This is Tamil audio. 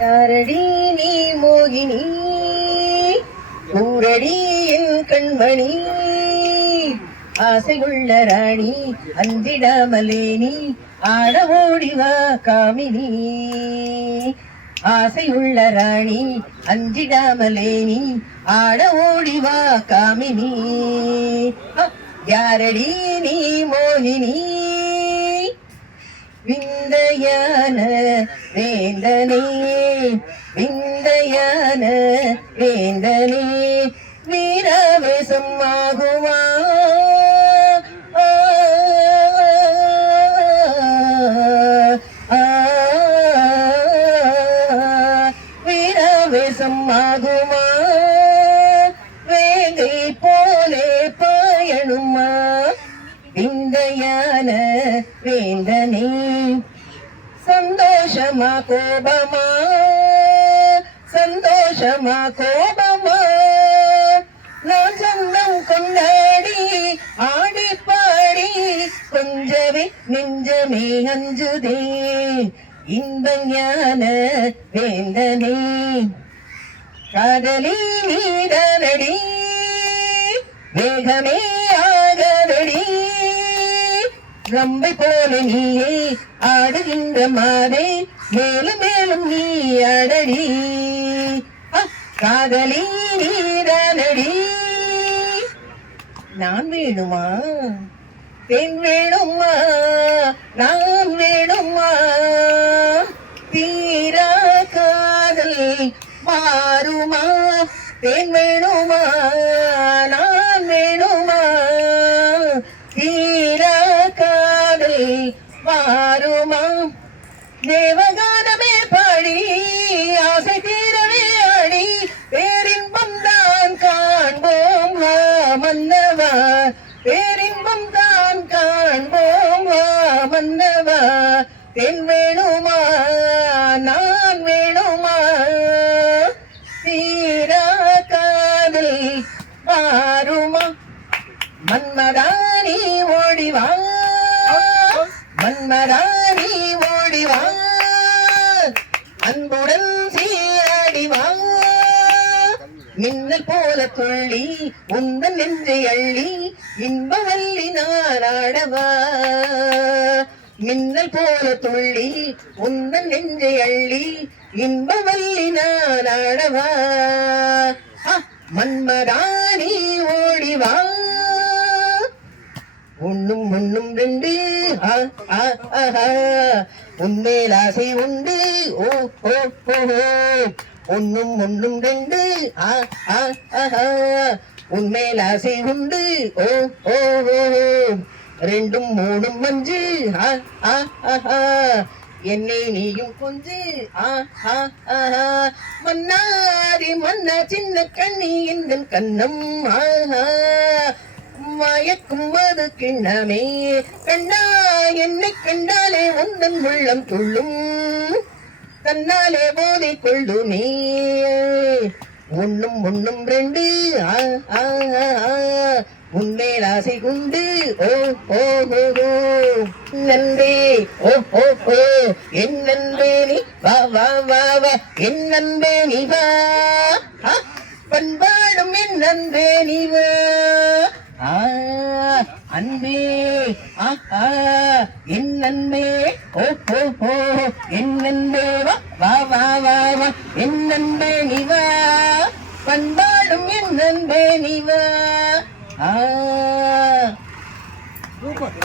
யாரடி நீ மோகினி ஊரடி என் கண்மணி ஆசையுள்ள ராணி அஞ்சிடாமலே நீ ஆட ஓடிவா காமினி ஆசையுள்ள ராணி அஞ்சிடாமலே நீ ஆட ஓடிவா காமினி யாரடி நீ மோகினி விந்தையான வேந்தனே விந்தையான வேந்தனே வீரவேசம் ஆகுமா வீரவேசம் ஆகுமா வேங்கை போலே பயணுமா விந்தையான வேந்தனே சந்தோஷமா கோபமா சந்தோஷமா கோபமா நான் சொந்தம் கொண்டாடி ஆடி பாடி கொஞ்சமே நெஞ்சமே அஞ்சுதே இன்பஞான வேந்தனே காதலி நீதனடி வேகமே ஆகதடி ரம்பை போல நீயே ஆடுகின்ற மாதே மேலும் மேலும் நீ அடடி காதலி நீதானடி நான் வேணுமா தேன் வேணுமா நான் வேணுமா தீரா காதல் மாறுமா தேன் வேணுமா நான் வேணுமா தீரா காதல் மாறுமா தேவகானமே பாடி ஆசை தீரவே ஆடி பேரின்பம் தான் காண்போம் வா மன்னவா பேரின்பம் தான் காண்போம் வா மன்னவா தென் வேணுமா நான் வேணுமா தீரா காதல் மாறுமா மன்மதானி ஓடிவா மன்மதானி ஓடிவா அன்புடன் சீராடிவா மின்னல் போல துள்ளி உந்தன் நெஞ்சை அள்ளி இன்பவல்லி நாராடவா மின்னல் போல துள்ளி உந்தன் நெஞ்சை அள்ளி இன்பவல்லி நாராடவா மன்மதானி ஓடிவா ஒண்ணும் ஒண்ணும் ரெண்டு உன்மேல் ஆசை உண்டு ஓ ஓ ஓ ஒண்ணும் ஒண்ணும் ரெண்டு உன்மேல் ஆசை உண்டு ஓ ஓ ஓ ரெண்டும் மூணும் மஞ்சு என்னை நீயும் கொஞ்சு மன்னாரி மன்னா சின்ன கண்ணி இந்த கண்ணம் மயக்கும் மது கிண்ணமே கண்ணா என்னை கண்டாலே உந்தன் உள்ளம் துள்ளும் தன்னாலே போதை கொள்ளுமே ஒண்ணும் ஒண்ணும் ரெண்டு உன்மேல் ஆசை உண்டு ஓ ஓ ஓ நன்றே ஓ ஓ ஓ என் நன்றே நீ வா வா வா வா என் நன்றே நீ வா பண்பாடும் என் நன்றே நீ வா அன்பே என் நன்பே ஓ ஓ ஓ என் நன்பே வா வா வா வா வா என் நன்பே நீ வா பண்பாடும் என் நன்பே நீ வா